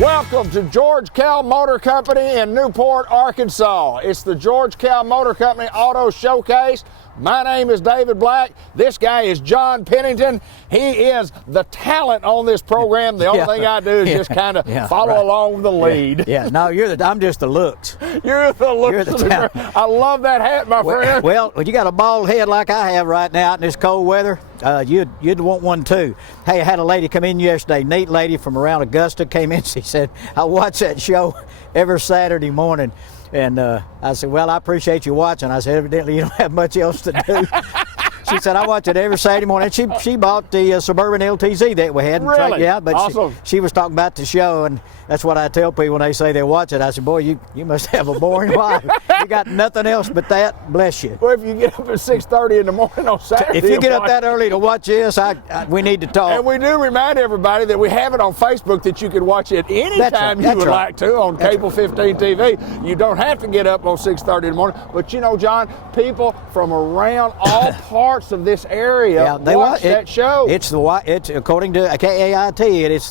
Welcome to George Kell Motor Company in Newport, Arkansas. It's the George Kell Motor Company Auto Showcase. My name is David Black. This guy is John Pennington. He is the talent on this program. The only thing I do is just kind of follow along the lead. No, I'm just the looks. You're the looks. You're the talent. I love that hat, my friend. Well, you got a bald head like I have right now in this cold weather. You'd want one too. Hey, I had a lady come in yesterday, neat lady from around Augusta, came in. She said, I watch that show every Saturday morning. And I said, well, I appreciate you watching. I said, evidently you don't have much else to do. She said, I watch it every Saturday morning. She bought the Suburban LTZ that we had. Really? Yeah, but awesome. she was talking about the show, and that's what I tell people when they say they watch it. I said, boy, you must have a boring life. You got nothing else but that. Bless you. Well, if you get up at 6:30 in the morning on Saturday. If you get up that early to watch this, we need to talk. And we do remind everybody that we have it on Facebook that you can watch it anytime you would like to on Cable 15 TV. You don't have to get up on 6:30 in the morning. But you know, John, people from around all parts of this area watch that show. It's according to KAIT, it's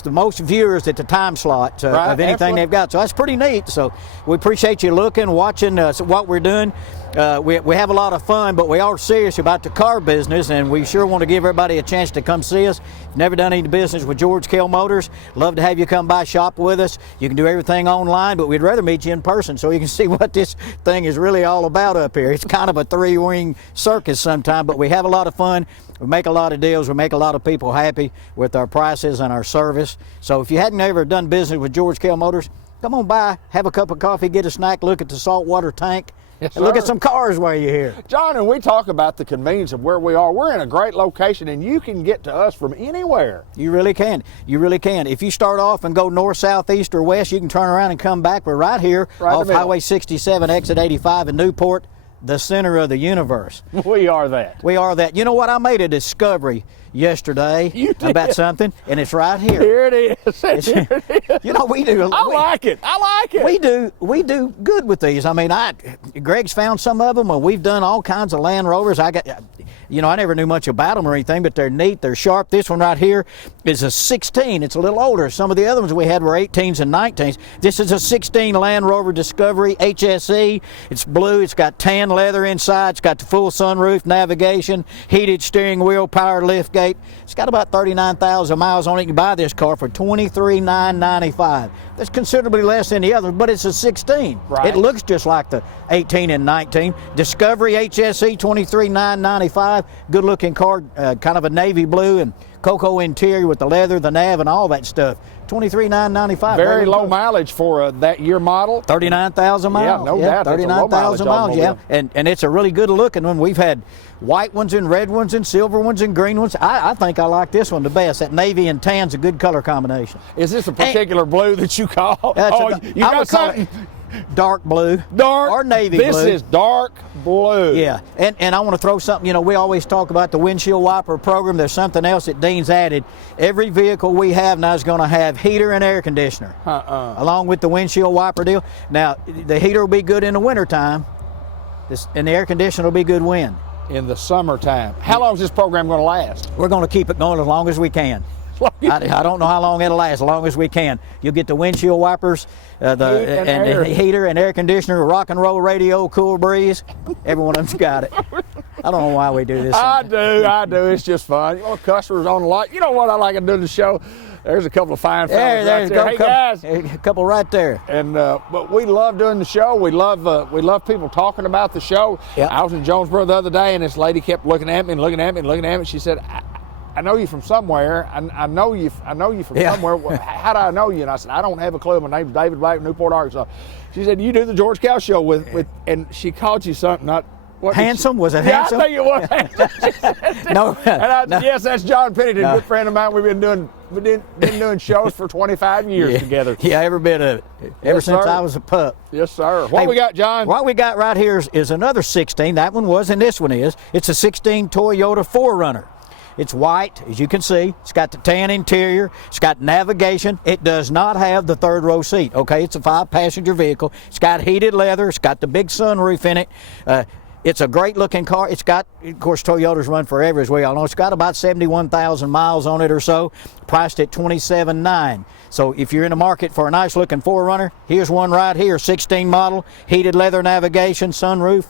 the most viewers at the time slot of anything they've got. So that's pretty neat. So we appreciate you looking, watching what we're doing. We have a lot of fun, but we are serious about the car business, and we sure want to give everybody a chance to come see us. If you've never done any business with George Kell Motors, love to have you come by, shop with us. You can do everything online, but we'd rather meet you in person so you can see what this thing is really all about up here. It's kind of a three-ring circus sometimes, but we have a lot of fun. We make a lot of deals. We make a lot of people happy with our prices and our service. So if you hadn't ever done business with George Kell Motors, come on by, have a cup of coffee, get a snack, look at the saltwater tank. Yes, and look at some cars while you're here. John, and we talk about the convenience of where we are. We're in a great location, and you can get to us from anywhere. You really can. You really can. If you start off and go north, south, east, or west, you can turn around and come back. We're right here off Highway 67, exit 85 in Newport, the center of the universe. We are that. We are that. You know what? I made a discovery yesterday about something, and it's right here. Here it is. You know, we do. I like it. We do good with these. I mean, Greg's found some of them, and we've done all kinds of Land Rovers. I never knew much about them or anything, but they're neat. They're sharp. This one right here is a 16. It's a little older. Some of the other ones we had were 18s and 19s. This is a 16 Land Rover Discovery HSE. It's blue. It's got tan leather inside. It's got the full sunroof, navigation, heated steering wheel, power lift gate. It's got about 39,000 miles on it. You can buy this car for $23,995. That's considerably less than the others, but it's a 16. Right. It looks just like the 18 and 19. Discovery HSE, $23,995. Good looking car, kind of a navy blue and cocoa interior with the leather, the nav, and all that stuff. $23,995. Very low mileage for that year model. 39,000 miles. Yeah, no doubt. 39,000 miles. Yeah, and it's a really good looking one. We've had white ones and red ones and silver ones and green ones. I think I like this one the best. That navy and tan's a good color combination. Is this a particular blue that you call? You got something. Dark blue. Or navy blue. This is dark blue. Yeah, and I want to throw something, we always talk about the windshield wiper program. There's something else that Dean's added. Every vehicle we have now is going to have heater and air conditioner, along with the windshield wiper deal. Now, the heater will be good in the wintertime, and the air conditioner will be good when? In the summertime. How long is this program going to last? We're going to keep it going as long as we can. I don't know how long it'll last, as long as we can. You'll get the windshield wipers, the heater and air conditioner, rock and roll radio, cool breeze. Every one of them's got it. I don't know why we do this. I do. It's just fun. Customers on the lot. You know what I like to do the show? There's a couple of fine fellas right there. Hey, guys. A couple right there. And but we love doing the show. We love people talking about the show. Yep. I was in Jonesboro the other day, and this lady kept looking at me and looking at me and looking at me. She said, I know you from somewhere. I know you from somewhere. How do I know you? And I said, I don't have a clue. My name's David Black, Newport, Arkansas. She said, you do the George Kell show with and she called you something. Handsome? Was it handsome? Yeah, I think it was handsome. No. And I said, yes, that's John Pennington, a good friend of mine. We've been doing shows for 25 years together. Yeah, every bit of it. Ever since I was a pup. Yes, sir. What we got, John? What we got right here is another 16. That one was, and this one is. It's a 16 Toyota 4Runner. It's white, as you can see. It's got the tan interior. It's got navigation. It does not have the third row seat, okay? It's a 5-passenger vehicle. It's got heated leather. It's got the big sunroof in it. It's a great looking car. It's got, of course, Toyotas run forever as we all know. It's got about 71,000 miles on it or so, priced at $27,900. So if you're in the market for a nice looking 4Runner, here's one right here, 16 model, heated leather navigation, sunroof,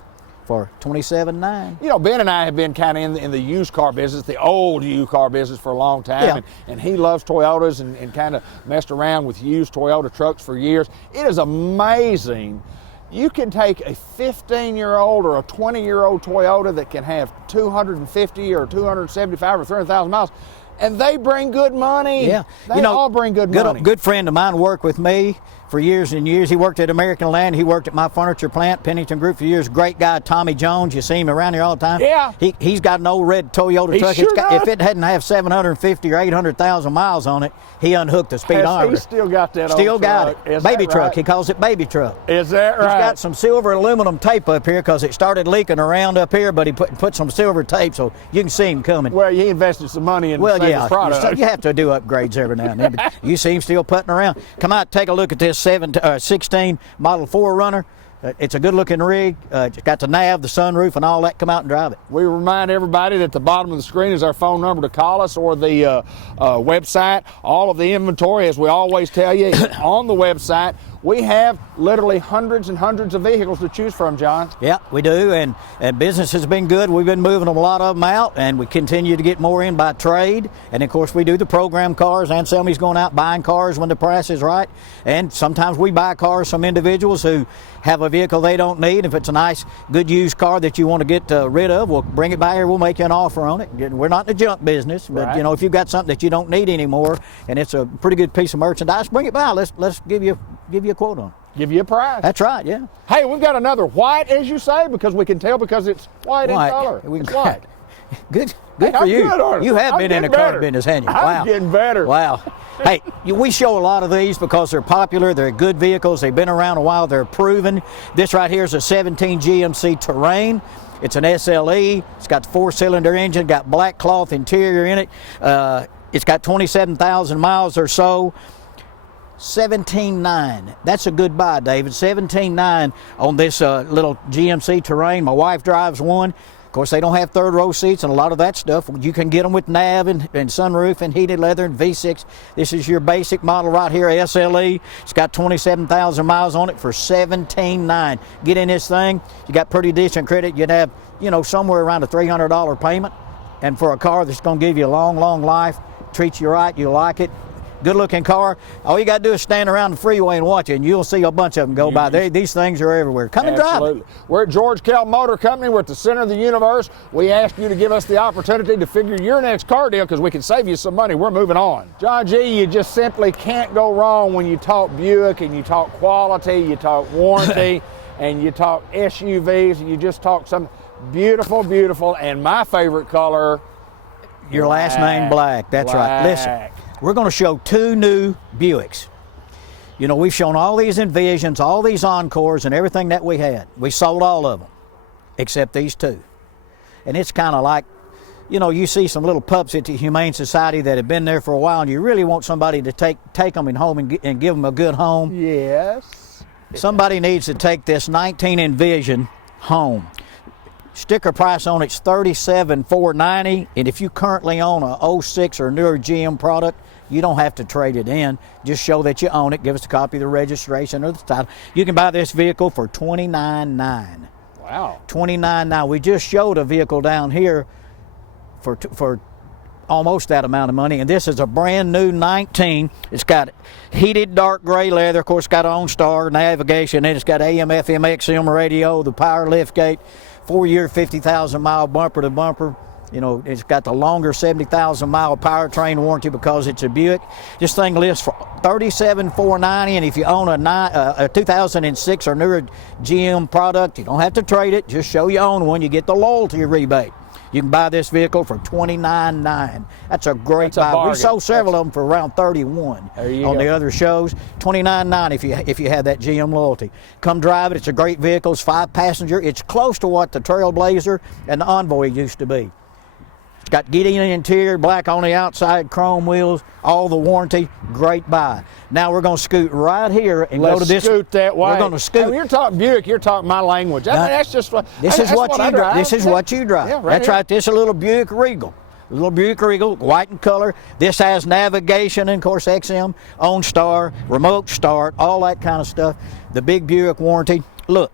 for $27,900. You know, Ben and I have been kind of in the used car business, the old used car business for a long time, Yeah. and he loves Toyotas and kind of messed around with used Toyota trucks for years. It is amazing. You can take a 15-year-old or a 20-year-old Toyota that can have 250 or 275 or 300,000 miles, and they bring good money. Yeah. They all bring good money. A good friend of mine worked with me for years and years. He worked at American Land. He worked at my furniture plant, Pennington Group, for years. Great guy, Tommy Jones. You see him around here all the time. Yeah. He's got an old red Toyota truck. Sure does. If it hadn't have 750 or 800,000 miles on it, he unhooked the speedometer. He still got that Still old got truck. it. Is Baby that truck. right? He calls it baby truck. Is that right? He's got some silver aluminum tape up here because it started leaking around up here, but he put some silver tape so you can see him coming. Well, you invested some money in the safest product. So you have to do upgrades every now and then. But you see him still putting around. Come out, take a look at this 16 Model 4Runner. It's a good-looking rig. It's got the nav, the sunroof, and all that. Come out and drive it. We remind everybody that at the bottom of the screen is our phone number to call us, or the website. All of the inventory, as we always tell you, is on the website. We have literally hundreds and hundreds of vehicles to choose from, John. Yeah, we do, and business has been good. We've been moving a lot of them out, and we continue to get more in by trade. And, of course, we do the program cars. Anselmi's going out buying cars when the price is right. And sometimes we buy cars from individuals who have a vehicle they don't need. If it's a nice, good used car that you want to get rid of, we'll bring it by here. We'll make you an offer on it. We're not in the junk business, but, Right. you know, if you've got something that you don't need anymore and it's a pretty good piece of merchandise, bring it by. Let's give you a quote on it. Give you a price. That's right, yeah. Hey, we've got another white, as you say, because we can tell because it's white in color. It's white. Good Hey, for I'm you. good on it. You have I'm been in the getting car better. business, haven't you? I'm getting better. Wow. Hey, we show a lot of these because they're popular. They're good vehicles. They've been around a while. They're proven. This right here is a 17 GMC Terrain. It's an SLE. It's got the 4-cylinder engine, got black cloth interior in it. It's got 27,000 miles or so. $17,900. That's a good buy, David. $17,900 on this little GMC Terrain. My wife drives one. Of course, they don't have third row seats and a lot of that stuff. You can get them with nav and sunroof and heated leather and V6. This is your basic model right here, SLE. It's got 27,000 miles on it for $17,900. Get in this thing. You got pretty decent credit. You'd have, you know, somewhere around a $300 payment. And for a car that's going to give you a long, long life, treats you right, you like it. Good looking car. All you got to do is stand around the freeway and watch it, and you'll see a bunch of them go by. These things are everywhere. Come and drive it. We're at George Kell Motor Company. We're at the center of the universe. We ask you to give us the opportunity to figure your next car deal because we can save you some money. We're moving on. John G., you just simply can't go wrong when you talk Buick and you talk quality, you talk warranty, and you talk SUVs, and you just talk something beautiful, beautiful, and my favorite color. Your last name, Black. That's right. Listen. We're going to show 2 new Buicks. You know, we've shown all these Envisions, all these Encores, and everything that we had. We sold all of them, except these 2. And it's kind of like, you know, you see some little pups at the Humane Society that have been there for a while, and you really want somebody to take them home and give them a good home. Yes. Somebody needs to take this 19 Envision home. Sticker price on it's $37,490, and if you currently own a 06 or newer GM product, you don't have to trade it in. Just show that you own it. Give us a copy of the registration or the title. You can buy this vehicle for $29,900. Wow. $29,900. We just showed a vehicle down here for almost that amount of money, and this is a brand new 19. It's got heated dark gray leather. Of course, it's got OnStar navigation, and it's got AM, FM, XM radio, the power lift gate, 4-year, 50,000 mile bumper to bumper. You know, it's got the longer 70,000 mile powertrain warranty because it's a Buick. This thing lists for $37,490, and if you own a 2006 or newer GM product, you don't have to trade it. Just show you own one. You get the loyalty rebate. You can buy this vehicle for $29,900. That's a great buy. We sold several of them for around $31,000 on the other shows. $29,900 if you have that GM loyalty. Come drive it. It's a great vehicle. It's 5-passenger. It's close to what the Trailblazer and the Envoy used to be. It's got Gideon interior, black on the outside, chrome wheels, all the warranty. Great buy. Now we're going to scoot right here and go to this. Scoot that way. We're going to scoot. When you're talking Buick, you're talking my language. That's just what. This is what you drive. This is what you drive. Yeah, That's right. This is a little Buick Regal. A little Buick Regal, white in color. This has navigation and, of course, XM, OnStar, remote start, all that kind of stuff. The big Buick warranty. Look,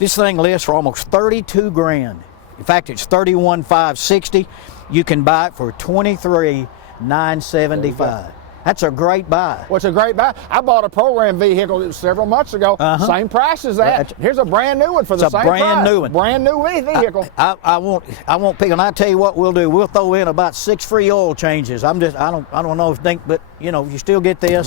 this thing lists for almost 32 grand. In fact, it's 31,560. You can buy it for 23,975. That's a great buy. What's a great buy? I bought a program vehicle several months ago. Same price as that. Here's a brand new one for the same price. It's a brand new one. Brand new vehicle. I won't pick. And I tell you what we'll do. We'll throw in about 6 free oil changes. I don't know if you think, but you know, you still get this.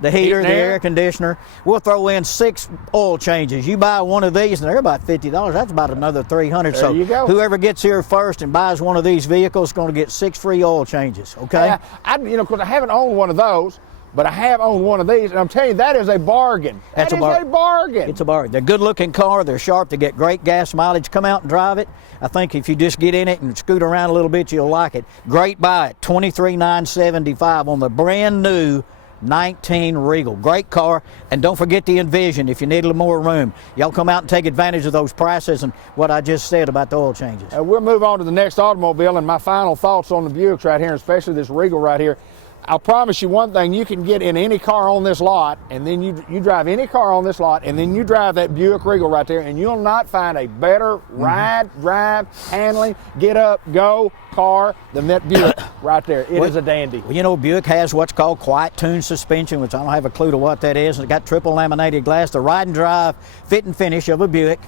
The heater, the air conditioner. We'll throw in 6 oil changes. You buy one of these, and they're about $50. That's about another $300. There you go. Whoever gets here first and buys one of these vehicles is going to get 6 free oil changes. Okay. Yeah, because I haven't owned one of those, but I have owned one of these, and I'm telling you, that is a bargain. That's a bargain. It's a bargain. They're a good-looking car. They're sharp. They get great gas mileage. Come out and drive it. I think if you just get in it and scoot around a little bit, you'll like it. Great buy at $23,975 on the brand new 19 Regal. Great car. And don't forget the Envision if you need a little more room. Y'all come out and take advantage of those prices and what I just said about the oil changes. We'll move on to the next automobile, and my final thoughts on the Buicks right here, especially this Regal right here. I'll promise you one thing, you can get in any car on this lot, and then you drive any car on this lot, and then you drive that Buick Regal right there, and you'll not find a better ride, drive, handling, get up, go car than that Buick right there. It is a dandy. Well, you know, Buick has what's called quiet tune suspension, which I don't have a clue to what that is. It's got triple laminated glass. The ride and drive fit and finish of a Buick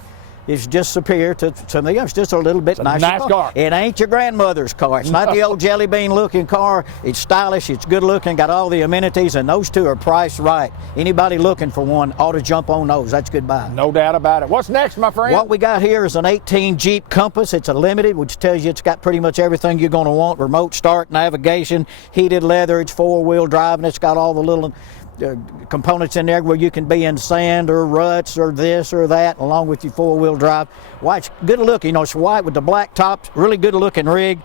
is just superior to some of the others. Just a little bit nicer. Nice car. It ain't your grandmother's car. It's not the old jelly bean looking car. It's stylish. It's good looking. Got all the amenities, and those two are priced right. Anybody looking for one ought to jump on those. That's good buy. No doubt about it. What's next, my friend? What we got here is an 18 Jeep Compass. It's a limited, which tells you it's got pretty much everything you're going to want. Remote start, navigation, heated leather. It's 4-wheel drive, and it's got all the little components in there where you can be in sand or ruts or this or that, along with your 4-wheel drive. Why, it's good looking. You know, it's white with the black tops. Really good looking rig.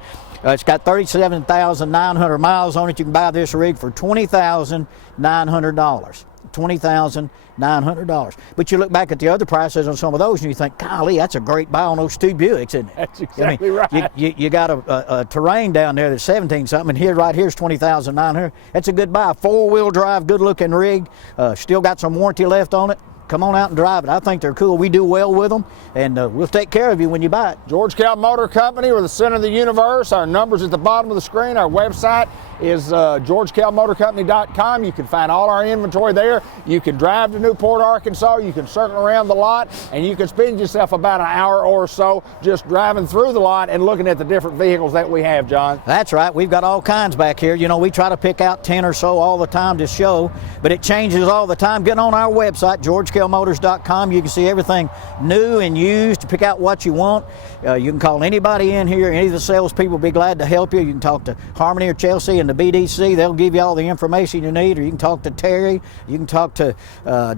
It's got 37,900 miles on it. You can buy this rig for $20,900. $20,900. But you look back at the other prices on some of those and you think, golly, that's a great buy on those 2 Buicks, isn't it? That's exactly right. You got a Terrain down there that's 17 something, and here right here's 20,900. That's a good buy. 4-wheel drive, good looking rig. Still got some warranty left on it. Come on out and drive it. I think they're cool. We do well with them, and we'll take care of you when you buy it. George Kell Motor Company, we're the center of the universe. Our number's at the bottom of the screen. Our website is GeorgeKellMotorCompany.com. You can find all our inventory there. You can drive to Newport, Arkansas. You can circle around the lot, and you can spend yourself about an hour or so just driving through the lot and looking at the different vehicles that we have, John. That's right. We've got all kinds back here. You know, we try to pick out 10 or so all the time to show, but it changes all the time. Get on our website, GeorgeKellMotors.com. You can see everything new and used to pick out what you want. You can call anybody in here. Any of the salespeople will be glad to help you. You can talk to Harmony or Chelsea and the BDC. They'll give you all the information you need. Or you can talk to Terry. You can talk to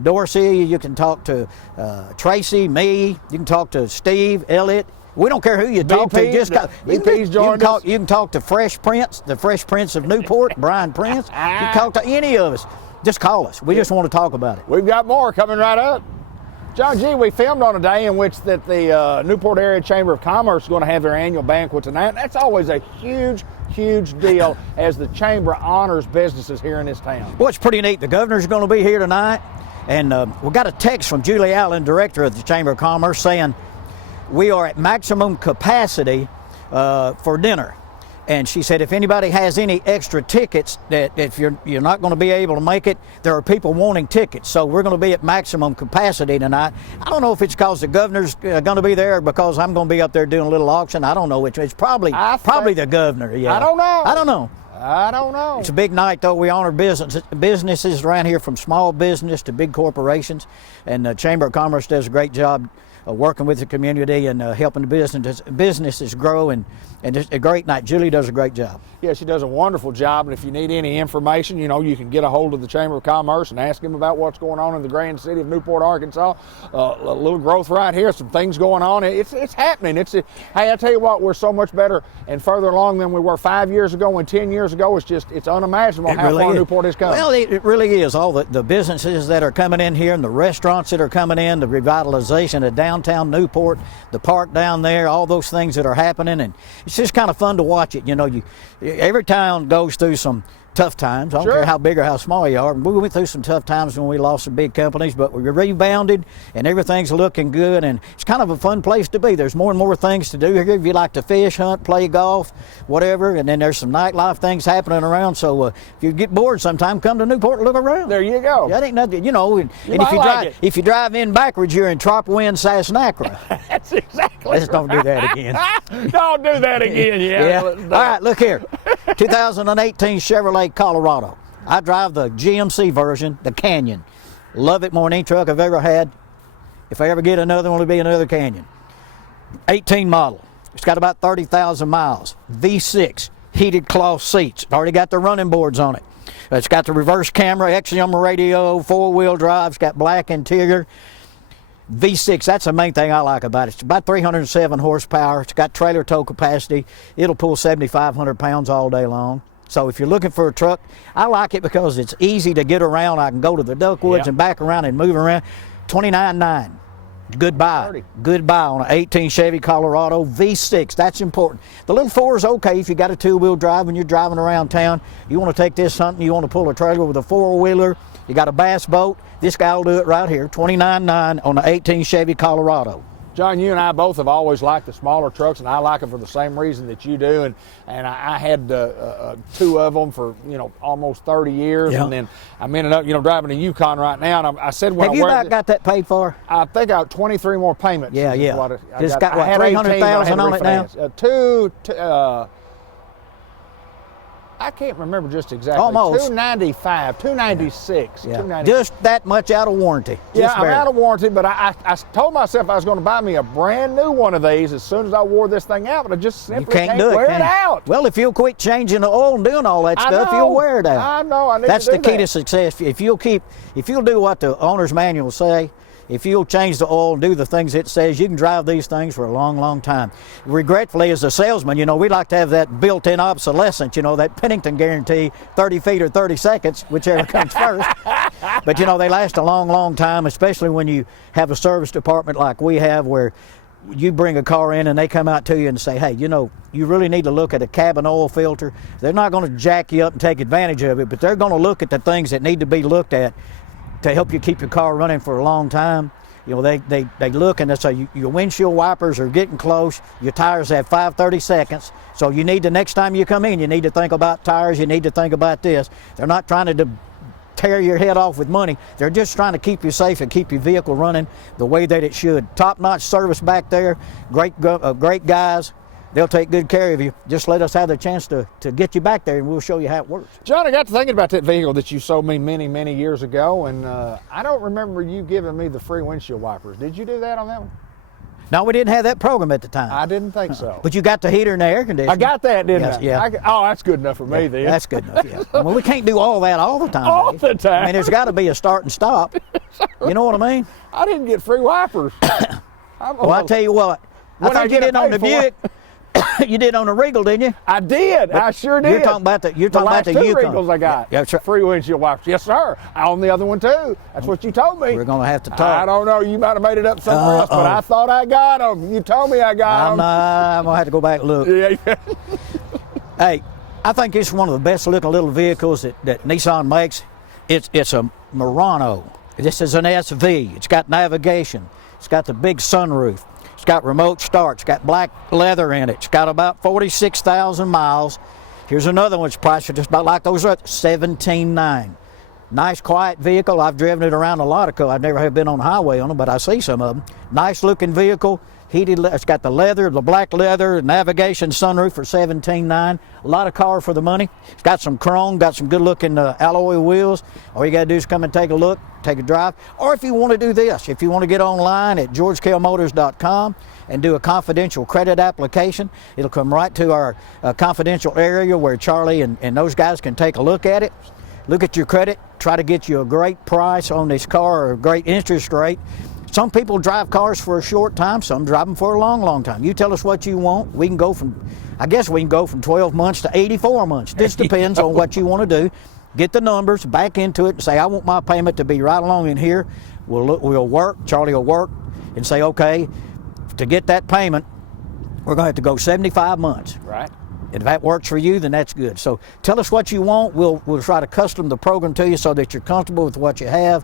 Dorsey. You can talk to Tracy, me. You can talk to Steve, Elliott. We don't care who you talk to. Just BP's joined us. You can talk to Fresh Prince, the Fresh Prince of Newport, Brian Prince. You can talk to any of us. Just call us. We just want to talk about it. We've got more coming right up. John G., we filmed on a day in which that the Newport Area Chamber of Commerce is going to have their annual banquet tonight. That's always a huge, huge deal as the Chamber honors businesses here in this town. Well, it's pretty neat. The governor's going to be here tonight, and we got a text from Julie Allen, director of the Chamber of Commerce, saying we are at maximum capacity for dinner. And she said if anybody has any extra tickets, that if you're not going to be able to make it, there are people wanting tickets. So we're going to be at maximum capacity tonight. I don't know if it's because the governor's going to be there or because I'm going to be up there doing a little auction. I don't know which. It's probably the governor. Yeah. I don't know. I don't know. It's a big night, though. We honor businesses around here, from small business to big corporations. And the Chamber of Commerce does a great job working with the community and helping the businesses grow, and just a great night. Julie does a great job. Yeah, she does a wonderful job, and if you need any information, you know, you can get a hold of the Chamber of Commerce and ask them about what's going on in the grand city of Newport, Arkansas. A little growth right here, some things going on. It's happening. Hey, I tell you what, we're so much better and further along than we were 5 years ago and 10 years ago. It's unimaginable how far Newport has come. Well, it really is. All the businesses that are coming in here and the restaurants that are coming in, the revitalization of downtown Newport, the park down there, all those things that are happening, and it's just kind of fun to watch it. You know, every town goes through some tough times. I don't care how big or how small you are. We went through some tough times when we lost some big companies, but we rebounded and everything's looking good, and it's kind of a fun place to be. There's more and more things to do here if you like to fish, hunt, play golf, whatever, and then there's some nightlife things happening around. So if you get bored sometime, come to Newport and look around. There you go. That ain't nothing, you know. And if you drive in backwards, you're in Tropwind, Sassnacra. That's exactly Let's don't do that again. Don't do that again, yeah. All right, look here. 2018 Chevrolet Colorado. I drive the GMC version, the Canyon. Love it more than any truck I've ever had. If I ever get another one, it'll be another Canyon. 18 model. It's got about 30,000 miles. V6, heated cloth seats. Already got the running boards on it. It's got the reverse camera, XM radio, four-wheel drive. It's got black interior. V6, that's the main thing I like about it. It's about 307 horsepower. It's got trailer tow capacity. It'll pull 7,500 pounds all day long. So if you're looking for a truck, I like it because it's easy to get around. I can go to the Duckwoods and back around and move around. $29,900. Goodbye. Goodbye on an 18 Chevy Colorado V6. That's important. The little 4 is okay if you got a two-wheel drive when you're driving around town. You want to take this hunting, you want to pull a trailer with a four-wheeler, you got a bass boat, this guy will do it right here. $29,900 on the 18 Chevy Colorado. John, you and I both have always liked the smaller trucks, and I like them for the same reason that you do. And I had 2 of them for almost 30 years, and then I'm ended up driving a Yukon right now. And I said when have you not got that paid for? I think I got 23 more payments. Yeah. It's got what, 300,000 on it now? I can't remember just exactly. Almost. 295, 296, 296. Just that much out of warranty. I'm out of warranty, but I told myself I was going to buy me a brand new one of these as soon as I wore this thing out, but I just simply can't wear it out. Well, if you'll quit changing the oil and doing all that stuff, you'll wear it out. I know. That's the key to success. If you'll do what the owner's manual say, if you'll change the oil and do the things it says, you can drive these things for a long, long time. Regretfully, as a salesman, we like to have that built-in obsolescence, that Pennington guarantee, 30 feet or 30 seconds, whichever comes first. But, they last a long, long time, especially when you have a service department like we have where you bring a car in and they come out to you and say, hey, you really need to look at a cabin oil filter. They're not going to jack you up and take advantage of it, but they're going to look at the things that need to be looked at to help you keep your car running for a long time. They look and they say your windshield wipers are getting close, your tires have 5/30 seconds, so you need to, next time you come in, you need to think about tires, you need to think about this. They're not trying to tear your head off with money. They're just trying to keep you safe and keep your vehicle running the way that it should. Top-notch service back there, great guys. They'll take good care of you. Just let us have the chance to get you back there, and we'll show you how it works. John, I got to thinking about that vehicle that you sold me many, many years ago, and I don't remember you giving me the free windshield wipers. Did you do that on that one? No, we didn't have that program at the time. I didn't think so. But you got the heater and the air conditioner. I got that, didn't I? Yeah. That's good enough for me then. That's good enough, yeah. Well, we can't do all that all the time. All the time. I mean, there's got to be a start and stop. You know what I mean? I didn't get free wipers. Well, I tell you what. I think you did on the Buick. You did on the Regal, didn't you? I did. I sure did. You're talking about the Yukon. Regals I got. Yeah, right. Free windshield wipers. Yes, sir. I own the other one too. That's what you told me. We're going to have to talk. I don't know. You might have made it up somewhere else, but I thought I got them. You told me I got them. I'm going to have to go back and look. Yeah. Hey, I think it's one of the best looking little vehicles that Nissan makes. It's a Murano. This is an SV. It's got navigation. It's got the big sunroof. It's got remote start. It's got black leather in it. It's got about 46,000 miles. Here's another one that's priced just about like those others, $17,900. Nice, quiet vehicle. I've driven it around a lot of cars. I've never have been on the highway on them, but I see some of them. Nice looking vehicle. It's got the leather, the black leather, navigation, sunroof for $17,900. A lot of car for the money. It's got some chrome, got some good-looking alloy wheels. All you got to do is come and take a look, take a drive. Or if you want to do this, if you want to get online at georgekellmotors.com and do a confidential credit application, it'll come right to our confidential area where Charlie and those guys can take a look at it, look at your credit, try to get you a great price on this car or a great interest rate. Some people drive cars for a short time, some drive them for a long, long time. You tell us what you want. We can go from, I guess we can go from 12 months to 84 months. This depends on what you want to do. Get the numbers, back into it, and say, I want my payment to be right along in here. We'll work, Charlie will work, and say, okay, to get that payment, we're going to have to go 75 months. Right. If that works for you, then that's good. So tell us what you want. We'll try to custom the program to you so that you're comfortable with what you have,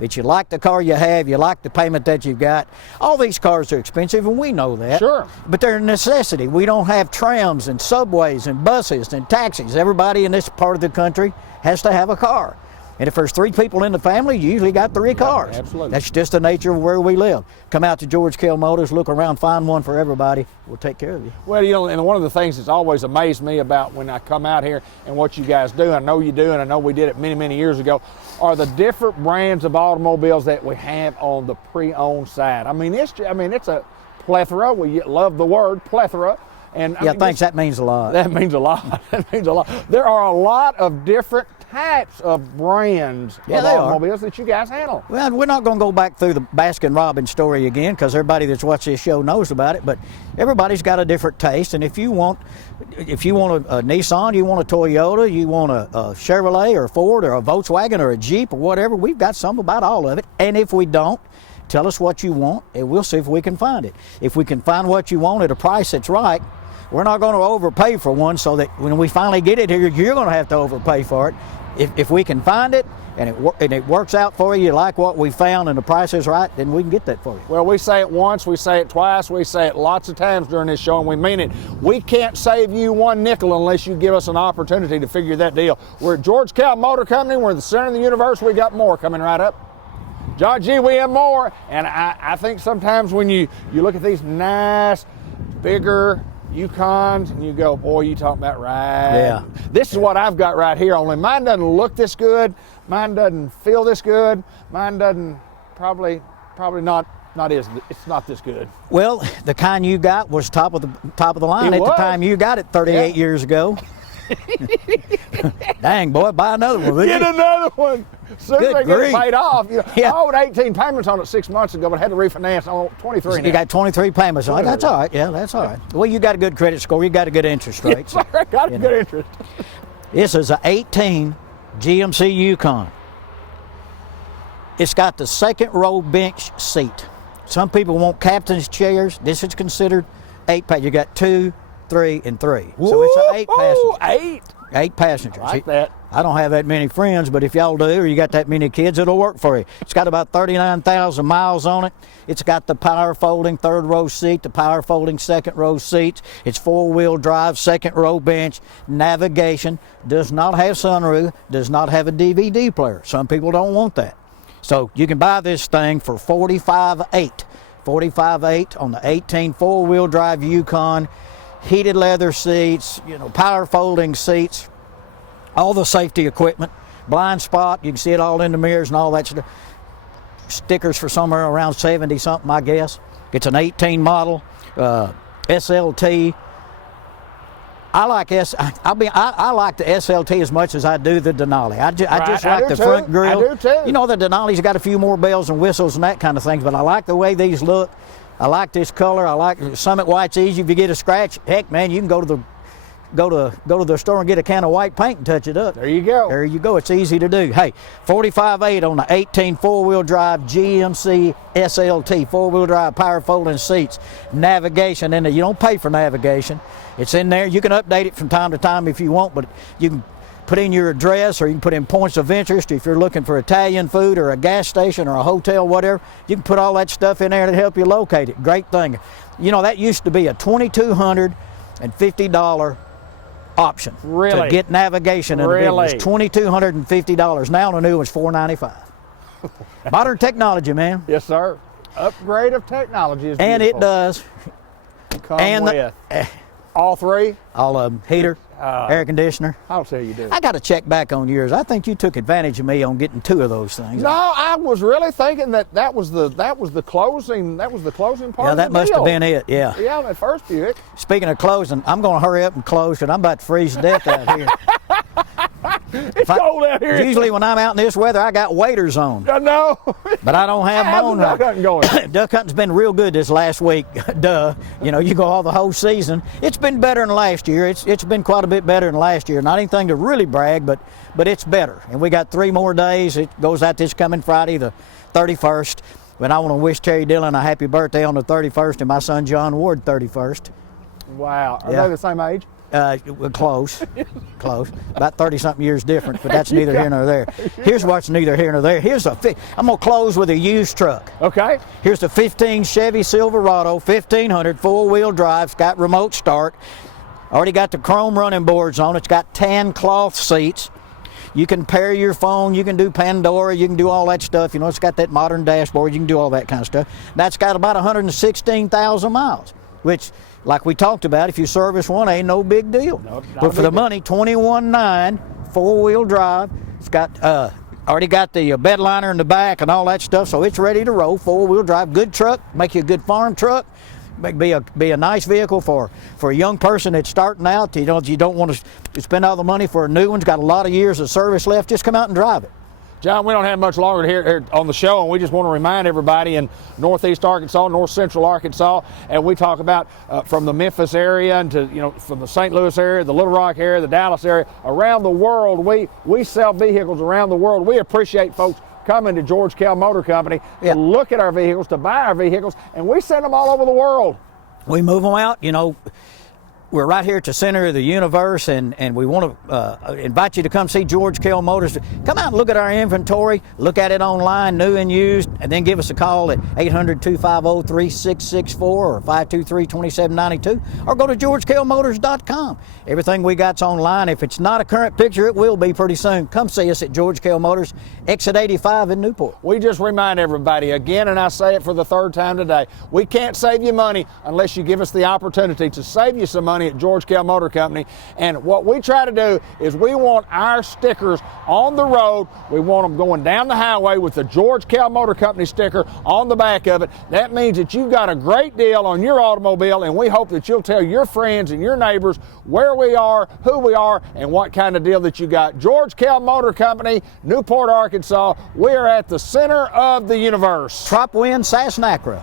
that you like the car you have, you like the payment that you've got. All these cars are expensive, and we know that. Sure. But they're a necessity. We don't have trams and subways and buses and taxis. Everybody in this part of the country has to have a car. And if there's 3 people in the family, you usually got 3 cars. Absolutely. That's just the nature of where we live. Come out to George Kell Motors, look around, find one for everybody. We'll take care of you. Well, you know, and one of the things that's always amazed me about when I come out here and what you guys do, I know you do, and I know we did it many, many years ago, are the different brands of automobiles that we have on the pre-owned side. I mean, it's a plethora. We love the word plethora. And yeah, thanks. That means a lot. That means a lot. That means a lot. There are a lot of different types of brands of automobiles that you guys handle. Well, we're not going to go back through the Baskin-Robbins story again because everybody that's watched this show knows about it, but everybody's got a different taste, and if you want a Nissan, you want a Toyota, you want a Chevrolet or a Ford or a Volkswagen or a Jeep or whatever, we've got some about all of it. And if we don't, tell us what you want, and we'll see if we can find it. If we can find what you want at a price that's right, we're not going to overpay for one so that when we finally get it here, you're going to have to overpay for it. If we can find it and it works out for you, like what we found and the price is right, then we can get that for you. Well, we say it once, we say it twice, we say it lots of times during this show, and we mean it. We can't save you one nickel unless you give us an opportunity to figure that deal. We're at George Kell Motor Company. We're in the center of the universe. We got more coming right up. John G, we have more. And I think sometimes when you look at these nice, bigger Yukons and you go, boy, you talking about right. Yeah. This is what I've got right here, only mine doesn't look this good, mine doesn't feel this good, mine doesn't probably not it's not this good. Well, the kind you got was top of the line at the time you got it 38 years ago. Dang, boy, buy another one. Get another one. Soon as they get it paid off. You know, yeah. I owed 18 payments on it 6 months ago, but I had to refinance on 23 now. You got 23 payments on it. That's all right. Yeah, that's all right. Well, you got a good credit score. You got a good interest rate. Yes, sir, I got a good interest. This is an 18 GMC Yukon. It's got the second row bench seat. Some people want captain's chairs. This is considered 8-passenger. You got 2, 3, and 3. So it's an 8 passenger. 8 passengers. I like that. I don't have that many friends, but if y'all do, or you got that many kids, it'll work for you. It's got about 39,000 miles on it. It's got the power folding third row seat, the power folding second row seats. It's 4-wheel drive, second row bench, navigation, does not have sunroof, does not have a DVD player. Some people don't want that. So you can buy this thing for $45,800. $45,800 on the 18 4-wheel drive Yukon. Heated leather seats, power folding seats, all the safety equipment, blind spot, you can see it all in the mirrors and all that stuff. Stickers for somewhere around 70 something, I guess. It's an 18 model, SLT. I like the SLT as much as I do the Denali. I just like the front grille. I do too. The Denali's got a few more bells and whistles and that kind of thing, but I like the way these look. I like this color. I like Summit White's easy. If you get a scratch, heck, man, you can go to the store and get a can of white paint and touch it up. There you go. There you go. It's easy to do. Hey, $45,800 on the 18 4-wheel drive GMC SLT, 4-wheel drive power folding seats, navigation in there. You don't pay for navigation. It's in there. You can update it from time to time if you want, but you can put in your address, or you can put in points of interest. If you're looking for Italian food or a gas station or a hotel, whatever, you can put all that stuff in there to help you locate it. Great thing. That used to be a $2,250 option to get navigation in the vehicle. It's $2,250. Now the new one's $495. Modern technology, man. Yes, sir. Upgrade of technology is beautiful. And it does. Come and with. All three? All of them. Heater, air conditioner. I'll tell you do. I got to check back on yours. I think you took advantage of me on getting 2 of those things. No, I was really thinking that was the closing part of the deal. That must have been it. Yeah. Yeah, that first Buick. Speaking of closing, I'm going to hurry up and close it. I'm about to freeze to death out here. It's cold out here. Usually when I'm out in this weather, I got waders on. I know. But I don't have them on. Duck hunting going? Duck hunting's been real good this last week. Duh. You know, you go all the whole season. It's been better than last year. It's been quite a bit better than last year. Not anything to really brag, but it's better. And we got 3 more days. It goes out this coming Friday, the 31st. But I want to wish Terry Dillon a happy birthday on the 31st and my son John Ward 31st. Wow. Are they the same age? Close. About 30-something years different, but that's neither here nor there. Here's what's neither here nor there. I'm going to close with a used truck. Okay. Here's the 15 Chevy Silverado 1500 4-wheel drive. It's got remote start. Already got the chrome running boards on it. It's got tan cloth seats. You can pair your phone. You can do Pandora. You can do all that stuff. You know, it's got that modern dashboard. You can do all that kind of stuff. That's got about 116,000 miles, which, like we talked about, if you service one, ain't no big deal. But for the money, 21.9, 4-wheel drive. It's got already got the bed liner in the back and all that stuff, so it's ready to roll. 4-wheel drive, good truck, make you a good farm truck. Be a nice vehicle for a young person that's starting out. You don't want to spend all the money for a new one. It's got a lot of years of service left. Just come out and drive it. John, we don't have much longer here on the show, and we just want to remind everybody in northeast Arkansas, north central Arkansas, and we talk about from the Memphis area and to, from the St. Louis area, the Little Rock area, the Dallas area, around the world. We sell vehicles around the world. We appreciate folks coming to George Kell Motor Company to look at our vehicles, to buy our vehicles, and we send them all over the world. We move them out, We're right here at the center of the universe, and we want to invite you to come see George Kell Motors. Come out and look at our inventory, look at it online, new and used, and then give us a call at 800-250-3664 or 523-2792, or go to georgekellmotors.com. Everything we got's online. If it's not a current picture, it will be pretty soon. Come see us at George Kell Motors, exit 85 in Newport. We just remind everybody again, and I say it for the 3rd time today, we can't save you money unless you give us the opportunity to save you some money at George Kell Motor Company. And what we try to do is we want our stickers on the road. We want them going down the highway with the George Kell Motor Company sticker on the back of it. That means that you've got a great deal on your automobile, and we hope that you'll tell your friends and your neighbors where we are, who we are, and what kind of deal that you got. George Kell Motor Company, Newport, Arkansas. We are at the center of the universe. Trop Wind, Sass Nacra.